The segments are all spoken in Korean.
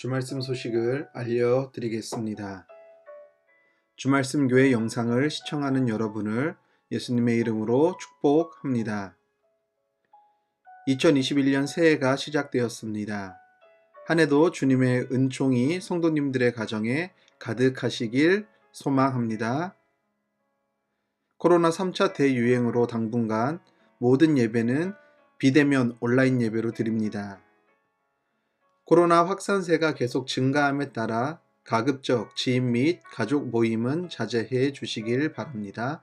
주말씀 소식을 알려드리겠습니다. 주말씀 교회 영상을 시청하는 여러분을 예수님의 이름으로 축복합니다. 2021년 새해가 시작되었습니다. 한 해도 주님의 은총이 성도님들의 가정에 가득하시길 소망합니다. 코로나 3차 대유행으로 당분간 모든 예배는 비대면 온라인 예배로 드립니다. 코로나 확산세가 계속 증가함에 따라 가급적 지인 및 가족 모임은 자제해 주시길 바랍니다.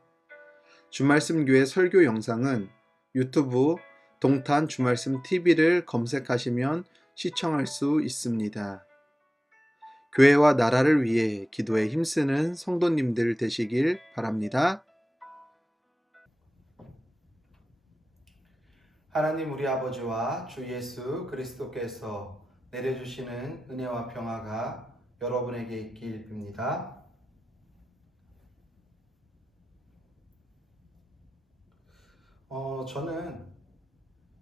주말씀 교회 설교 영상은 유튜브 동탄 주말씀 TV를 검색하시면 시청할 수 있습니다. 교회와 나라를 위해 기도에 힘쓰는 성도님들 되시길 바랍니다. 하나님 우리 아버지와 주 예수 그리스도께서 내려주시는 은혜와 평화가 여러분에게 있길 빕니다. 어, 저는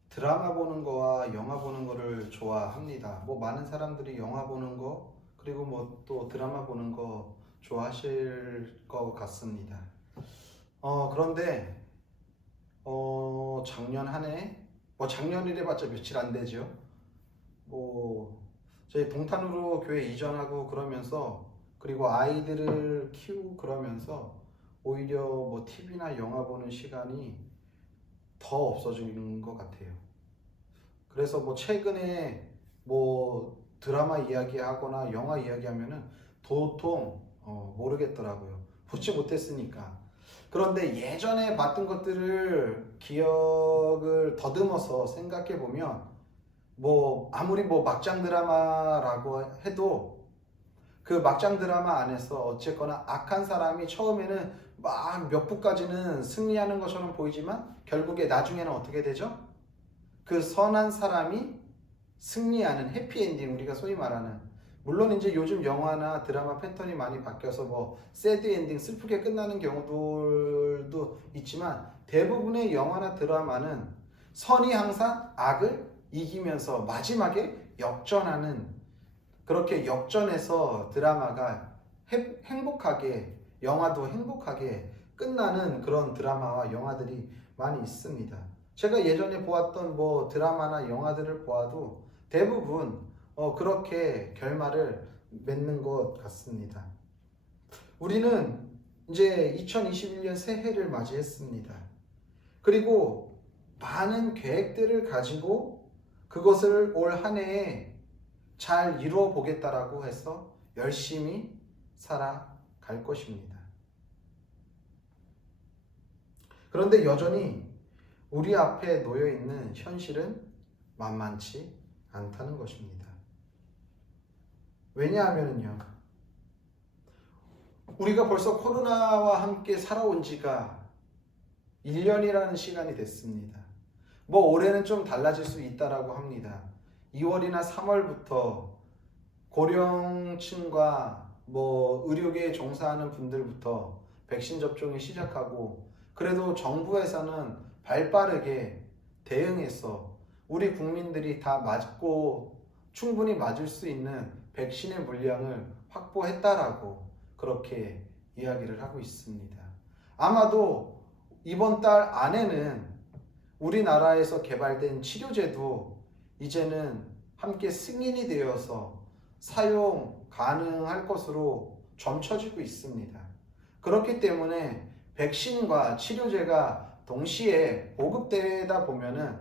드라마 보는 거와 영화 보는 거를 좋아합니다. 뭐 많은 사람들이 영화 보는 거 그리고 뭐 또 드라마 보는 거 좋아하실 것 같습니다. 어, 그런데 어, 작년 한 해, 뭐 작년이래 봤자 며칠 안 되죠. 뭐 저희 동탄으로 교회 이전하고 그러면서 그리고 아이들을 키우고 그러면서 오히려 뭐 TV나 영화 보는 시간이 더 없어지는 것 같아요. 그래서 뭐 최근에 뭐 드라마 이야기하거나 영화 이야기하면은 도통 어, 모르겠더라고요. 보지 못했으니까. 그런데 예전에 봤던 것들을 기억을 더듬어서 생각해 보면 뭐 아무리 뭐 막장 드라마라고 해도 그 막장 드라마 안에서 어쨌거나 악한 사람이 처음에는 막 몇 부까지는 승리하는 것처럼 보이지만 결국에 나중에는 어떻게 되죠? 그 선한 사람이 승리하는 해피엔딩 우리가 소위 말하는 물론 이제 요즘 영화나 드라마 패턴이 많이 바뀌어서 뭐 새드 엔딩 슬프게 끝나는 경우들도 있지만 대부분의 영화나 드라마는 선이 항상 악을 이기면서 마지막에 역전하는 그렇게 역전해서 드라마가 해- 행복하게 영화도 행복하게 끝나는 그런 드라마와 영화들이 많이 있습니다. 제가 예전에 보았던 뭐 드라마나 영화들을 보아도 대부분 어, 그렇게 결말을 맺는 것 같습니다. 우리는 이제 2021년 새해를 맞이했습니다. 그리고 많은 계획들을 가지고 그것을 올 한 해에 잘 이루어 보겠다라고 해서 열심히 살아갈 것입니다. 그런데 여전히 우리 앞에 놓여 있는 현실은 만만치 않다는 것입니다. 왜냐하면요. 우리가 벌써 코로나와 함께 살아온 지가 1년이라는 시간이 됐습니다. 뭐 올해는 좀 달라질 수 있다라고 합니다. 2월이나 3월부터 고령층과 뭐 의료계에 종사하는 분들부터 백신 접종이 시작하고 그래도 정부에서는 발빠르게 대응해서 우리 국민들이 다 맞고 충분히 맞을 수 있는 백신의 물량을 확보했다라고 그렇게 이야기를 하고 있습니다. 아마도 이번 달 안에는 우리나라에서 개발된 치료제도 이제는 함께 승인이 되어서 사용 가능할 것으로 점쳐지고 있습니다. 그렇기 때문에 백신과 치료제가 동시에 보급되다 보면은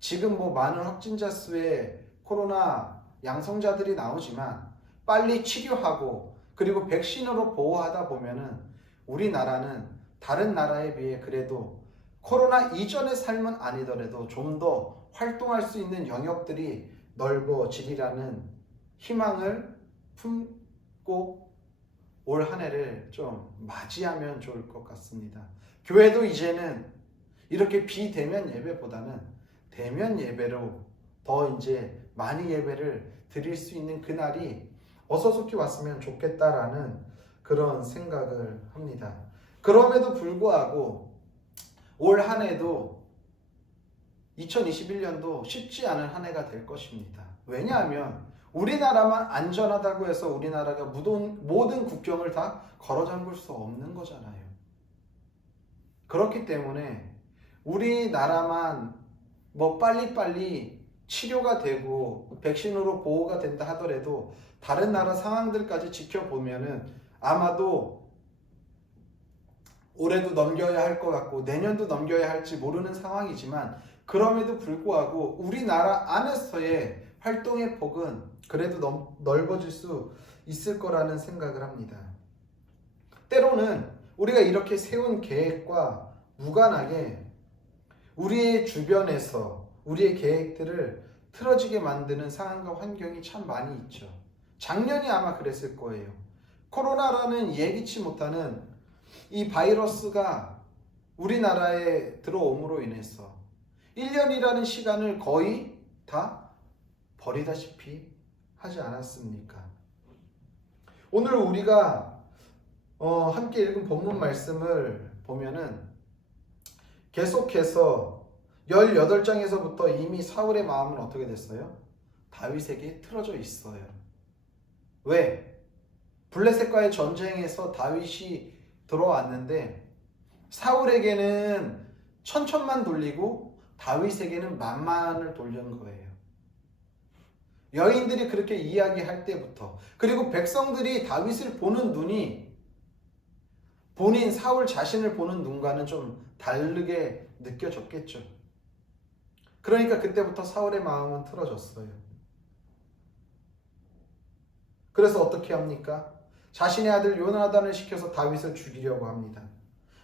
지금 뭐 많은 확진자 수의 코로나 양성자들이 나오지만 빨리 치료하고 그리고 백신으로 보호하다 보면은 우리나라는 다른 나라에 비해 그래도 코로나 이전의 삶은 아니더라도 좀 더 활동할 수 있는 영역들이 넓어지리라는 희망을 품고 올 한 해를 좀 맞이하면 좋을 것 같습니다. 교회도 이제는 이렇게 비대면 예배보다는 대면 예배로 더 이제 많이 예배를 드릴 수 있는 그날이 어서 속히 왔으면 좋겠다라는 그런 생각을 합니다. 그럼에도 불구하고 올 한 해도 2021년도 쉽지 않은 한 해가 될 것입니다. 왜냐하면 우리나라만 안전하다고 해서 우리나라가 모든, 국경을 다 걸어 잠글 수 없는 거잖아요. 그렇기 때문에 우리나라만 뭐 빨리빨리 치료가 되고 백신으로 보호가 된다 하더라도 다른 나라 상황들까지 지켜보면은 아마도 올해도 넘겨야 할 것 같고 내년도 넘겨야 할지 모르는 상황이지만 그럼에도 불구하고 우리나라 안에서의 활동의 폭은 그래도 넘- 넓어질 수 있을 거라는 생각을 합니다. 때로는 우리가 이렇게 세운 계획과 무관하게 우리의 주변에서 우리의 계획들을 틀어지게 만드는 상황과 환경이 참 많이 있죠. 작년이 아마 그랬을 거예요. 코로나라는 예기치 못하는 이 바이러스가 우리나라에 들어옴으로 인해서 1년이라는 시간을 거의 다 버리다시피 하지 않았습니까? 오늘 우리가 어, 함께 읽은 본문 말씀을 보면은 계속해서 18장에서부터 이미 사울의 마음은 어떻게 됐어요? 다윗에게 틀어져 있어요. 왜? 블레셋과의 전쟁에서 다윗이 들어왔는데 사울에게는 천천만 돌리고 다윗에게는 만만을 돌린 거예요. 여인들이 그렇게 이야기할 때부터 그리고 백성들이 다윗을 보는 눈이 본인 사울 자신을 보는 눈과는 좀 다르게 느껴졌겠죠. 그러니까 그때부터 사울의 마음은 틀어졌어요. 그래서 어떻게 합니까? 자신의 아들 요나단을 시켜서 다윗을 죽이려고 합니다.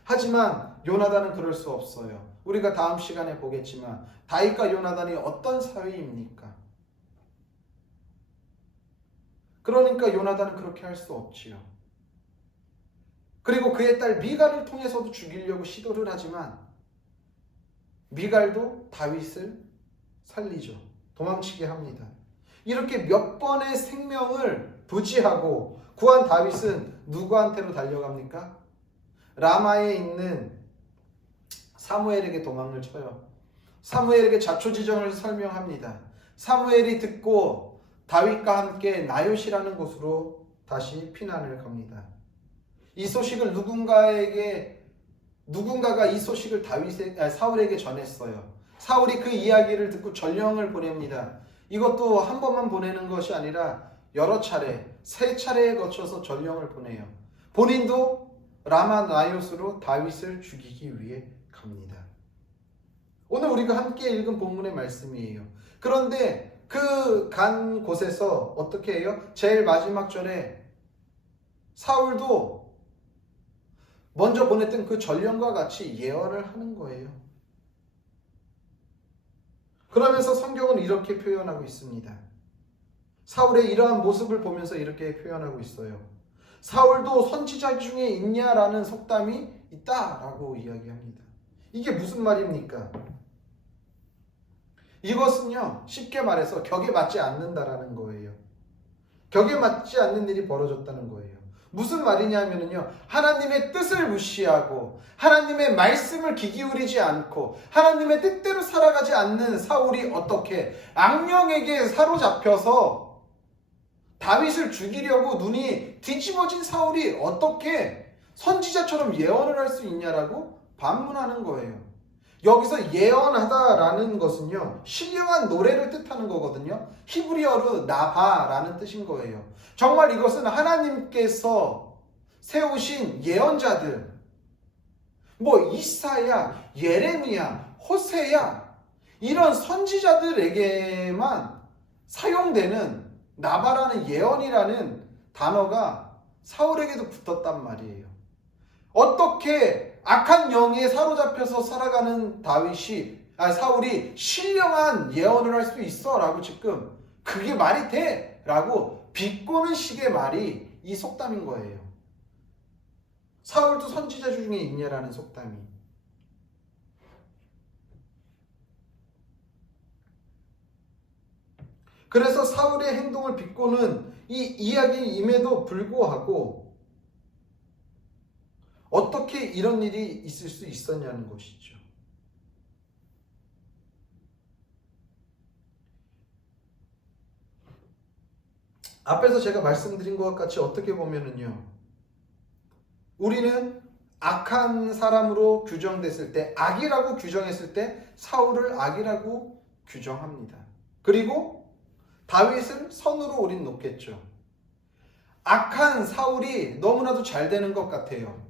하지만 요나단은 그럴 수 없어요. 우리가 다음 시간에 보겠지만 다윗과 요나단이 어떤 사이입니까? 그러니까 요나단은 그렇게 할 수 없지요. 그리고 그의 딸 미갈을 통해서도 죽이려고 시도를 하지만 미갈도 다윗을 살리죠. 도망치게 합니다. 이렇게 몇 번의 생명을 부지하고 구한 다윗은 누구한테로 달려갑니까? 라마에 있는 사무엘에게 도망을 쳐요. 사무엘에게 자초지정을 설명합니다. 사무엘이 듣고 다윗과 함께 나요시라는 곳으로 다시 피난을 갑니다. 이 소식을 누군가에게 누군가가 이 소식을 다윗에 아, 사울에게 전했어요. 사울이 그 이야기를 듣고 전령을 보냅니다. 이것도 한 번만 보내는 것이 아니라 여러 차례, 세 차례에 거쳐서 전령을 보내요. 본인도 라마 나요스로 다윗을 죽이기 위해 갑니다. 오늘 우리가 함께 읽은 본문의 말씀이에요. 그런데 그 간 곳에서 어떻게 해요? 제일 마지막 절에 사울도 먼저 보냈던 그 전령과 같이 예언을 하는 거예요. 그러면서 성경은 이렇게 표현하고 있습니다. 사울의 이러한 모습을 보면서 이렇게 표현하고 있어요. 사울도 선지자 중에 있냐라는 속담이 있다라고 이야기합니다. 이게 무슨 말입니까? 이것은요, 쉽게 말해서 격에 맞지 않는다라는 거예요. 격에 맞지 않는 일이 벌어졌다는 거예요. 무슨 말이냐면요. 하나님의 뜻을 무시하고 하나님의 말씀을 귀 기울이지 않고 하나님의 뜻대로 살아가지 않는 사울이 어떻게 악령에게 사로잡혀서 다윗을 죽이려고 눈이 뒤집어진 사울이 어떻게 선지자처럼 예언을 할 수 있냐라고 반문하는 거예요. 여기서 예언하다라는 것은요, 신령한 노래를 뜻하는 거거든요. 히브리어로 나바라는 뜻인 거예요. 정말 이것은 하나님께서 세우신 예언자들, 뭐 이사야, 예레미야, 호세야 이런 선지자들에게만 사용되는 나바라는 예언이라는 단어가 사울에게도 붙었단 말이에요. 어떻게 악한 영에 사로잡혀서 살아가는 다윗이 아 사울이 신령한 예언을 할 수 있어라고 지금 그게 말이 돼라고 비꼬는 식의 말이 이 속담인 거예요. 사울도 선지자 중에 있냐라는 속담이. 그래서 사울의 행동을 비꼬는 이 이야기임에도 불구하고 어떻게 이런 일이 있을 수 있었냐는 것이죠. 앞에서 제가 말씀드린 것 같이 어떻게 보면은요. 우리는 악한 사람으로 규정됐을 때, 악이라고 규정했을 때 사울을 악이라고 규정합니다. 그리고 다윗을 선으로 우린 놓겠죠. 악한 사울이 너무나도 잘 되는 것 같아요.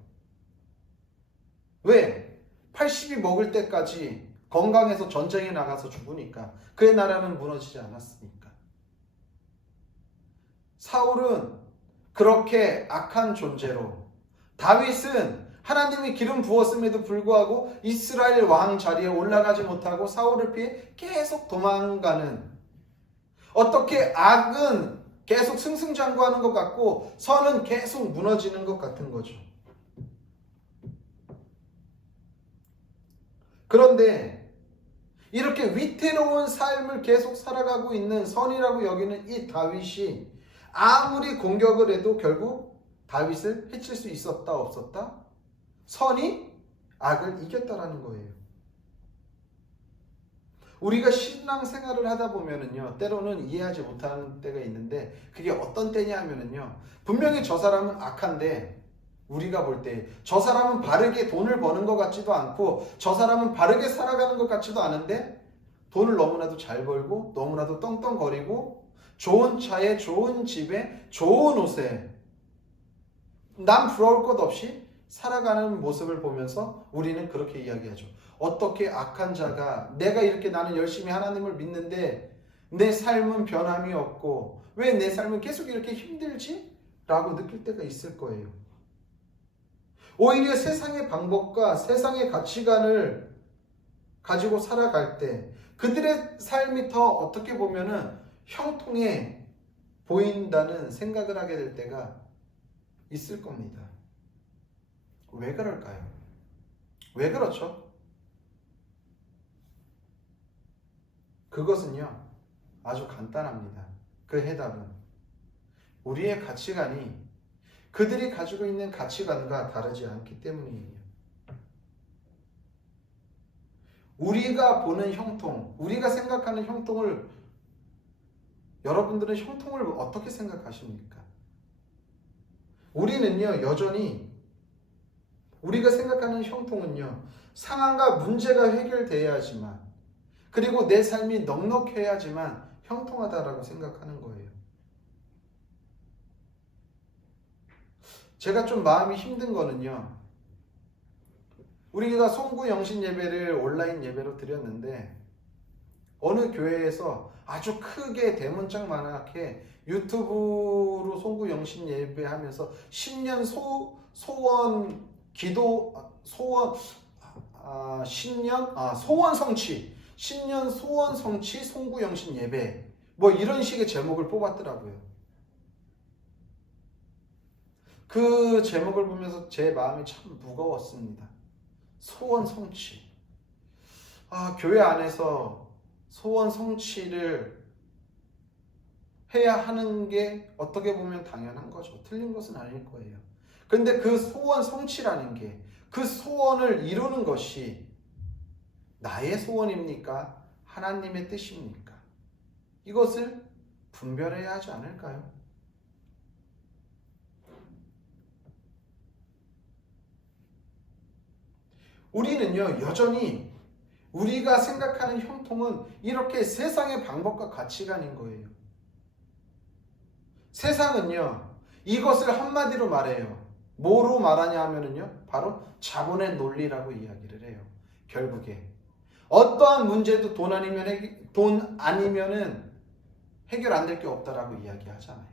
왜? 80이 먹을 때까지 건강해서 전쟁에 나가서 죽으니까 그의 나라는 무너지지 않았으니까. 사울은 그렇게 악한 존재로 다윗은 하나님이 기름 부었음에도 불구하고 이스라엘 왕 자리에 올라가지 못하고 사울을 피해 계속 도망가는 어떻게 악은 계속 승승장구하는 것 같고 선은 계속 무너지는 것 같은 거죠. 그런데 이렇게 위태로운 삶을 계속 살아가고 있는 선이라고 여기는 이 다윗이 아무리 공격을 해도 결국 다윗을 해칠 수 있었다 없었다? 선이 악을 이겼다라는 거예요. 우리가 신앙 생활을 하다 보면은요, 때로는 이해하지 못하는 때가 있는데, 그게 어떤 때냐 하면은요, 분명히 저 사람은 악한데, 우리가 볼 때, 저 사람은 바르게 돈을 버는 것 같지도 않고, 저 사람은 바르게 살아가는 것 같지도 않은데, 돈을 너무나도 잘 벌고, 너무나도 떵떵거리고, 좋은 차에, 좋은 집에, 좋은 옷에, 남 부러울 것 없이 살아가는 모습을 보면서 우리는 그렇게 이야기하죠. 어떻게 악한 자가 내가 이렇게 나는 열심히 하나님을 믿는데 내 삶은 변함이 없고 왜 내 삶은 계속 이렇게 힘들지? 라고 느낄 때가 있을 거예요. 오히려 세상의 방법과 세상의 가치관을 가지고 살아갈 때 그들의 삶이 더 어떻게 보면은 형통해 보인다는 생각을 하게 될 때가 있을 겁니다. 왜 그럴까요? 왜 그렇죠? 그것은요, 아주 간단합니다. 그 해답은 우리의 가치관이 그들이 가지고 있는 가치관과 다르지 않기 때문이에요. 우리가 보는 형통, 우리가 생각하는 형통을 여러분들은 형통을 어떻게 생각하십니까? 우리는요, 여전히 우리가 생각하는 형통은요, 상황과 문제가 해결돼야지만, 그리고 내 삶이 넉넉해야지만 형통하다라고 생각하는 거예요. 제가 좀 마음이 힘든 거는요, 우리가 송구 영신 예배를 온라인 예배로 드렸는데, 어느 교회에서 아주 크게 대문짝만하게 유튜브로 송구 영신 예배하면서 10년 소, 소원 기도 소원 아, 신년? 아 소원 성취 신년 소원 성취 송구 영신 예배 뭐 이런 식의 제목을 뽑았더라고요. 그 제목을 보면서 제 마음이 참 무거웠습니다. 소원 성취. 아, 교회 안에서 소원 성취를 해야 하는 게 어떻게 보면 당연한 거죠. 틀린 것은 아닐 거예요. 그런데 그 소원 성취라는 게 그 소원을 이루는 것이 나의 소원입니까? 하나님의 뜻입니까? 이것을 분별해야 하지 않을까요? 우리는요, 여전히 우리가 생각하는 형통은 이렇게 세상의 방법과 가치관인 거예요. 세상은요, 이것을 한마디로 말해요. 뭐로 말하냐 하면은요, 바로 자본의 논리라고 이야기를 해요. 결국에. 어떠한 문제도 돈 아니면 해결, 돈 아니면은 해결 안 될 게 없다라고 이야기하잖아요.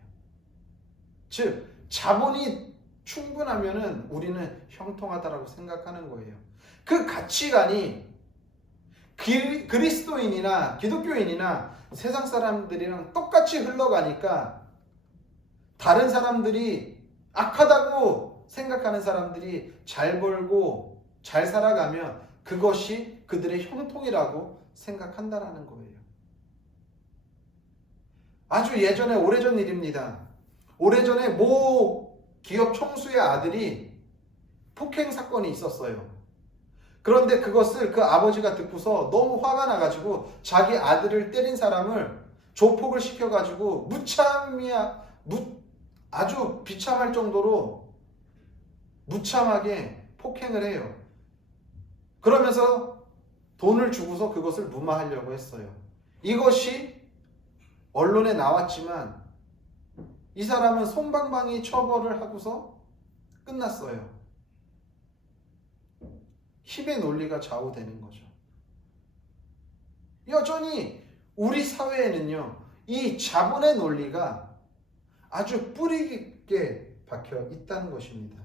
즉, 자본이 충분하면은 우리는 형통하다라고 생각하는 거예요. 그 가치관이 그리스도인이나 기독교인이나 세상 사람들이랑 똑같이 흘러가니까 다른 사람들이 악하다고 생각하는 사람들이 잘 벌고 잘 살아가면 그것이 그들의 형통이라고 생각한다라는 거예요. 아주 예전에 오래전 일입니다. 오래전에 모 기업 총수의 아들이 폭행 사건이 있었어요. 그런데 그것을 그 아버지가 듣고서 너무 화가 나가지고 자기 아들을 때린 사람을 조폭을 시켜가지고 무참히 무, 아주 비참할 정도로 무참하게 폭행을 해요. 그러면서 돈을 주고서 그것을 무마하려고 했어요. 이것이 언론에 나왔지만 이 사람은 손방망이 처벌을 하고서 끝났어요. 힘의 논리가 좌우되는 거죠. 여전히 우리 사회에는요, 이 자본의 논리가 아주 뿌리 깊게 박혀 있다는 것입니다.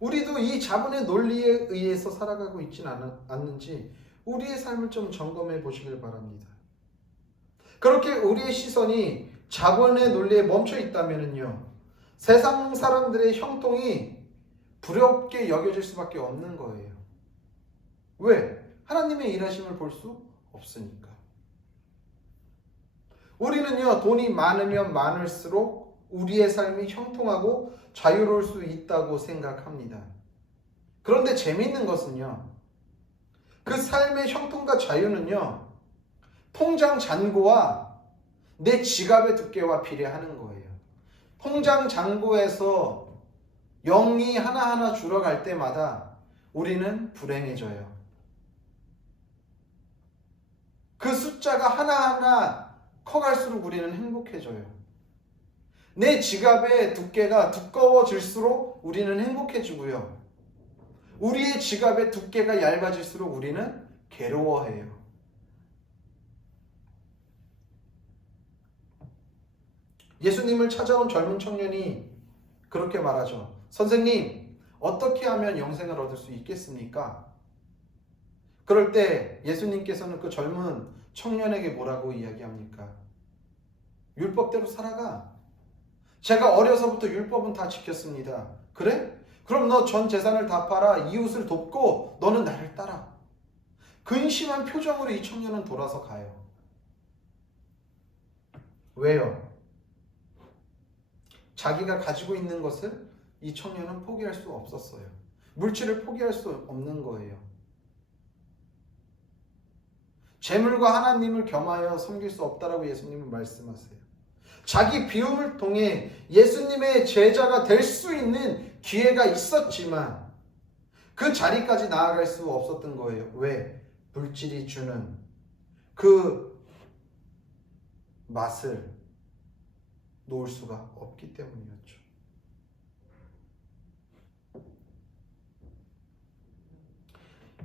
우리도 이 자본의 논리에 의해서 살아가고 않- 않는지 우리의 삶을 좀 점검해 보시길 바랍니다. 그렇게 우리의 시선이 자본의 논리에 멈춰 있다면요, 세상 사람들의 형통이 부럽게 여겨질 수밖에 없는 거예요. 왜? 하나님의 일하심을 볼 수 없으니까. 우리는요, 돈이 많으면 많을수록 우리의 삶이 형통하고 자유로울 수 있다고 생각합니다. 그런데 재미있는 것은요, 그 삶의 형통과 자유는요, 통장 잔고와 내 지갑의 두께와 비례하는 거예요. 통장 잔고에서 0이 하나하나 줄어갈 때마다 우리는 불행해져요. 그 숫자가 하나하나 커갈수록 우리는 행복해져요. 내 지갑의 두께가 두꺼워질수록 우리는 행복해지고요. 우리의 지갑의 두께가 얇아질수록 우리는 괴로워해요. 예수님을 찾아온 젊은 청년이 그렇게 말하죠. 선생님, 어떻게 하면 영생을 얻을 수 있겠습니까? 그럴 때 예수님께서는 그 젊은 청년에게 뭐라고 이야기합니까? 율법대로 살아가. 제가 어려서부터 율법은 다 지켰습니다. 그래? 그럼 너 전 재산을 다 팔아 이웃을 돕고 너는 나를 따라. 근심한 표정으로 이 청년은 돌아서 가요. 왜요? 자기가 가지고 있는 것을 이 청년은 포기할 수 없었어요. 물질을 포기할 수 없는 거예요. 재물과 하나님을 겸하여 섬길 수 없다라고 예수님은 말씀하세요. 자기 비움을 통해 예수님의 제자가 될 수 있는 기회가 있었지만 그 자리까지 나아갈 수 없었던 거예요. 왜? 물질이 주는 그 맛을 놓을 수가 없기 때문이었죠.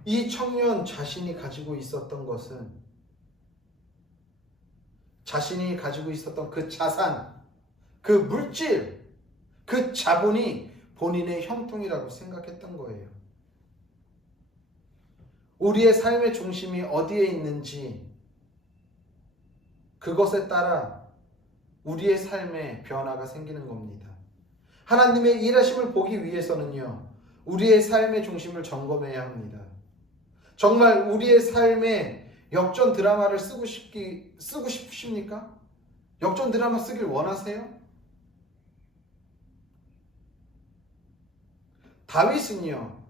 이 청년 자신이 가지고 있었던 것은 자신이 가지고 있었던 그 자산, 그 물질, 그 자본이 본인의 형통이라고 생각했던 거예요. 우리의 삶의 중심이 어디에 있는지 그것에 따라 우리의 삶에 변화가 생기는 겁니다. 하나님의 일하심을 보기 위해서는요, 우리의 삶의 중심을 점검해야 합니다. 정말 우리의 삶에 역전 드라마를 쓰고 싶기 쓰고 싶으십니까? 역전 드라마 쓰길 원하세요? 다윗은요.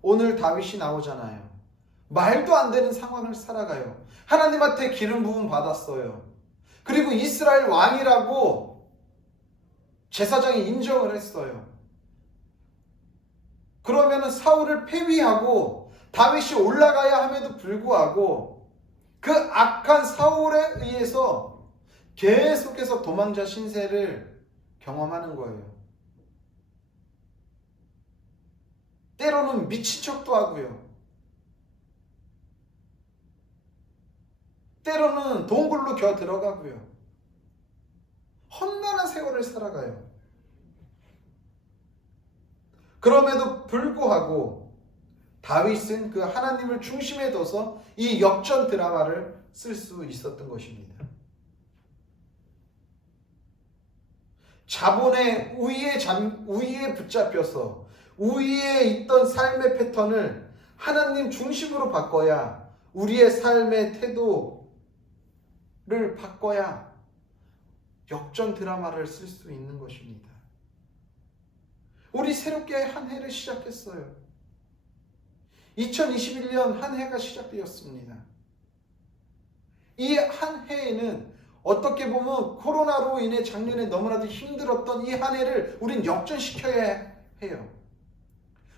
오늘 다윗이 나오잖아요. 말도 안 되는 상황을 살아가요. 하나님한테 기름 부음 받았어요. 그리고 이스라엘 왕이라고 제사장이 인정을 했어요. 그러면은 사울을 폐위하고 다윗이 올라가야 함에도 불구하고 그 악한 사울에 의해서 계속해서 도망자 신세를 경험하는 거예요. 때로는 미친 척도 하고요. 때로는 동굴로 겨 들어가고요. 험난한 세월을 살아가요. 그럼에도 불구하고 다윗은 그 하나님을 중심에 둬서 이 역전 드라마를 쓸 수 있었던 것입니다. 자본의 우위에 잠, 우위에 붙잡혀서 우위에 있던 삶의 패턴을 하나님 중심으로 바꿔야 우리의 삶의 태도를 바꿔야 역전 드라마를 쓸 수 있는 것입니다. 우리 새롭게 한 해를 시작했어요. 2021년 한 해가 시작되었습니다. 이 한 해에는 어떻게 보면 코로나로 인해 작년에 너무나도 힘들었던 이 한 해를 우린 역전시켜야 해요.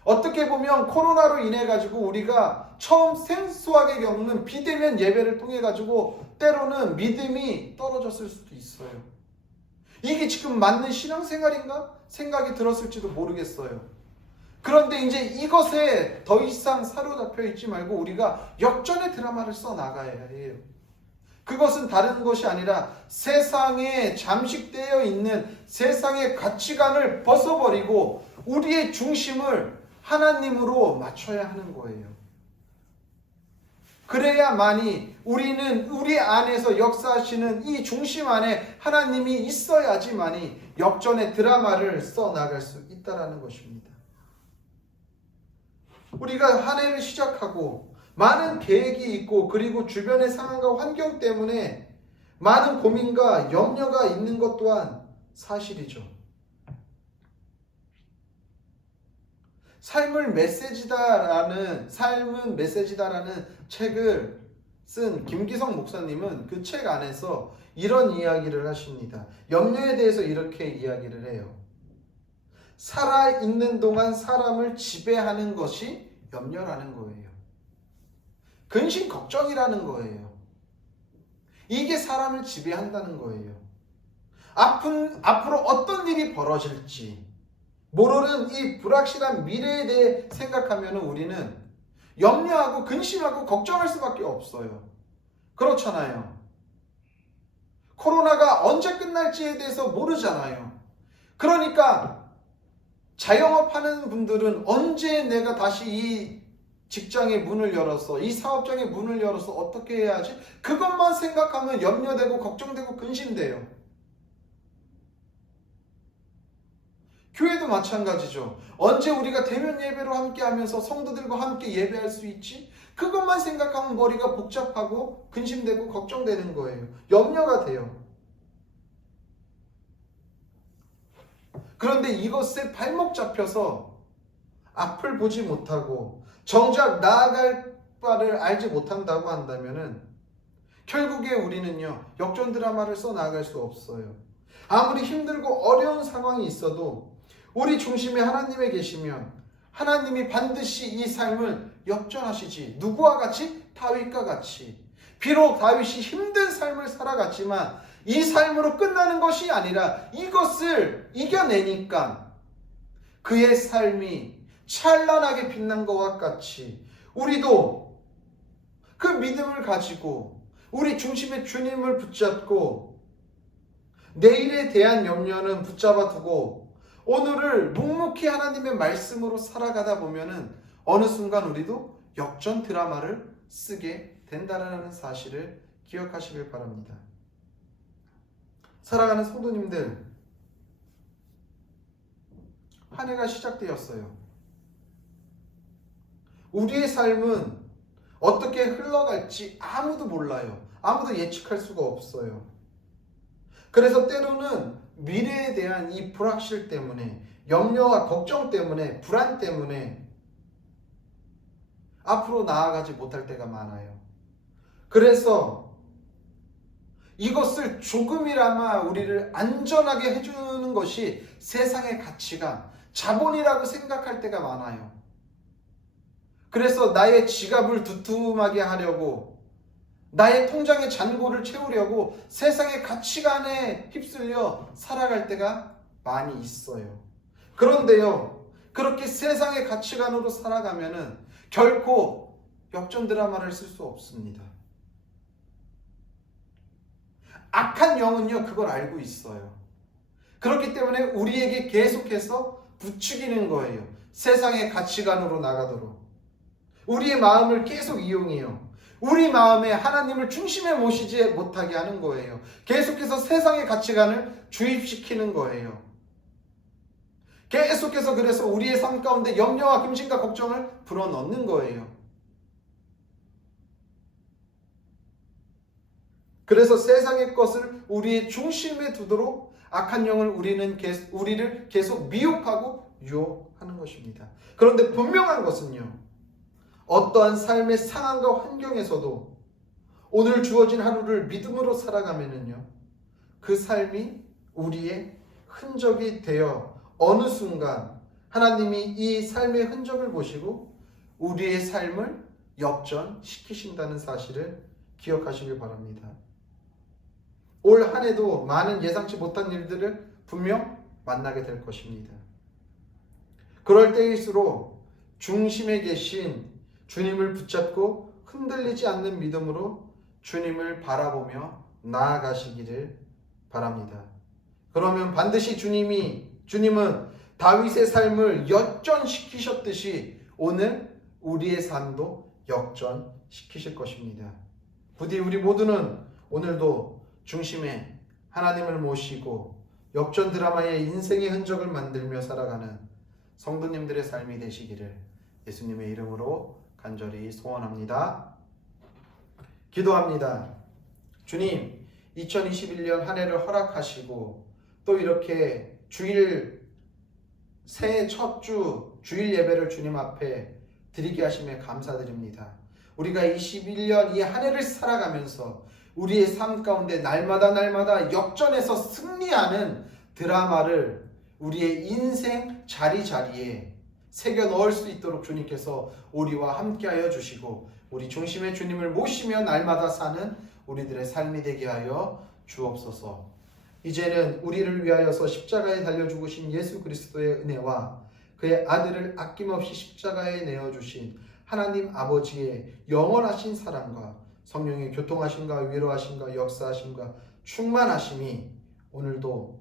어떻게 보면 코로나로 인해 가지고 우리가 처음 생소하게 겪는 비대면 예배를 통해 가지고 때로는 믿음이 떨어졌을 수도 있어요. 이게 지금 맞는 신앙생활인가 생각이 들었을지도 모르겠어요. 그런데 이제 이것에 더 이상 사로잡혀 있지 말고 우리가 역전의 드라마를 써 나가야 해요. 그것은 다른 것이 아니라 세상에 잠식되어 있는 세상의 가치관을 벗어버리고 우리의 중심을 하나님으로 맞춰야 하는 거예요. 그래야만이 우리는 우리 안에서 역사하시는 이 중심 안에 하나님이 있어야지만이 역전의 드라마를 써 나갈 수 있다라는 것입니다. 우리가 한 해를 시작하고 많은 계획이 있고 그리고 주변의 상황과 환경 때문에 많은 고민과 염려가 있는 것 또한 사실이죠. 삶을 메시지다라는 삶은 메시지다라는 책을 쓴 김기성 목사님은 그 책 안에서 이런 이야기를 하십니다. 염려에 대해서 이렇게 이야기를 해요. 살아 있는 동안 사람을 지배하는 것이 염려라는 거예요. 근심 걱정이라는 거예요. 이게 사람을 지배한다는 거예요. 아픈 앞으로 어떤 일이 벌어질지 모르는 이 불확실한 미래에 대해 생각하면 우리는 염려하고 근심하고 걱정할 수밖에 없어요. 그렇잖아요. 코로나가 언제 끝날지에 대해서 모르잖아요. 그러니까 자영업 하는 분들은 언제 내가 다시 이 직장의 문을 열어서 이 사업장의 문을 열어서 어떻게 해야 지? 그것만 생각하면 염려되고 걱정되고 근심돼요. 교회도 마찬가지죠. 언제 우리가 대면 예배로 함께 하면서 성도들과 함께 예배할 수 있지? 그것만 생각하면 머리가 복잡하고 근심되고 걱정되는 거예요. 염려가 돼요. 그런데 이것에 발목 잡혀서 앞을 보지 못하고 정작 나아갈 바를 알지 못한다고 한다면은 결국에 우리는요 역전 드라마를 써 나갈 수 없어요. 아무리 힘들고 어려운 상황이 있어도 우리 중심에 하나님에 계시면 하나님이 반드시 이 삶을 역전하시지. 누구와 같이? 다윗과 같이. 비록 다윗이 힘든 삶을 살아갔지만 이 삶으로 끝나는 것이 아니라 이것을 이겨내니까 그의 삶이 찬란하게 빛난 것과 같이 우리도 그 믿음을 가지고 우리 중심의 주님을 붙잡고 내일에 대한 염려는 붙잡아 두고 오늘을 묵묵히 하나님의 말씀으로 살아가다 보면은 어느 순간 우리도 역전 드라마를 쓰게 된다라는 사실을 기억하시길 바랍니다. 사랑하는 성도님들, 한 해가 시작되었어요. 우리의 삶은 어떻게 흘러갈지 아무도 몰라요. 아무도 예측할 수가 없어요. 그래서 때로는 미래에 대한 이 불확실 때문에, 염려와 걱정 때문에, 불안 때문에 앞으로 나아가지 못할 때가 많아요. 그래서 이것을 조금이라마 우리를 안전하게 해주는 것이 세상의 가치가 자본이라고 생각할 때가 많아요. 그래서 나의 지갑을 두툼하게 하려고 나의 통장의 잔고를 채우려고 세상의 가치관에 휩쓸려 살아갈 때가 많이 있어요. 그런데요, 그렇게 세상의 가치관으로 살아가면은 결코 역전 드라마를 쓸 수 없습니다. 악한 영은요, 그걸 알고 있어요. 그렇기 때문에 우리에게 계속해서 부추기는 거예요. 세상의 가치관으로 나가도록. 우리의 마음을 계속 이용해요. 우리 마음에 하나님을 중심에 모시지 못하게 하는 거예요. 계속해서 세상의 가치관을 주입시키는 거예요. 계속해서 그래서 우리의 삶 가운데 염려와 근심과 걱정을 불어넣는 거예요. 그래서 세상의 것을 우리의 중심에 두도록 악한 영을 우리는 계속, 우리를 계속 미혹하고 유혹하는 것입니다. 그런데 분명한 것은요. 어떠한 삶의 상황과 환경에서도 오늘 주어진 하루를 믿음으로 살아가면은요. 그 삶이 우리의 흔적이 되어 어느 순간 하나님이 이 삶의 흔적을 보시고 우리의 삶을 역전시키신다는 사실을 기억하시길 바랍니다. 올 한 해도 많은 예상치 못한 일들을 분명 만나게 될 것입니다. 그럴 때일수록 중심에 계신 주님을 붙잡고 흔들리지 않는 믿음으로 주님을 바라보며 나아가시기를 바랍니다. 그러면 반드시 주님이 주님은 다윗의 삶을 역전시키셨듯이 오늘 우리의 삶도 역전시키실 것입니다. 부디 우리 모두는 오늘도 중심에 하나님을 모시고 역전 드라마의 인생의 흔적을 만들며 살아가는 성도님들의 삶이 되시기를 예수님의 이름으로 간절히 소원합니다. 기도합니다. 주님, 2021년 한 해를 허락하시고 또 이렇게 주일 새해 첫 주 주일 예배를 주님 앞에 드리게 하심에 감사드립니다. 우리가 21년 이 한 해를 살아가면서 우리의 삶 가운데 날마다 날마다 역전해서 승리하는 드라마를 우리의 인생 자리자리에 새겨 넣을 수 있도록 주님께서 우리와 함께하여 주시고 우리 중심의 주님을 모시며 날마다 사는 우리들의 삶이 되게 하여 주옵소서. 이제는 우리를 위하여서 십자가에 달려 죽으신 예수 그리스도의 은혜와 그의 아들을 아낌없이 십자가에 내어 주신 하나님 아버지의 영원하신 사랑과 성령의 교통하심과 위로하심과 역사하심과 충만하심이 오늘도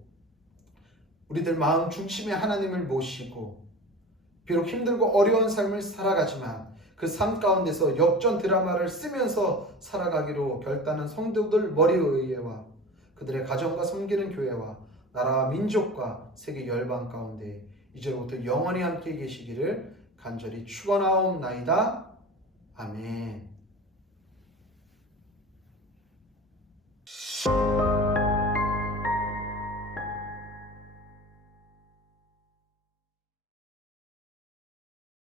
우리들 마음 중심에 하나님을 모시고 비록 힘들고 어려운 삶을 살아가지만 그 삶 가운데서 역전 드라마를 쓰면서 살아가기로 결단한 성도들 머리 의회와 그들의 가정과 섬기는 교회와 나라와 민족과 세계 열방 가운데 이제로부터 영원히 함께 계시기를 간절히 축원하옵나이다. 아멘.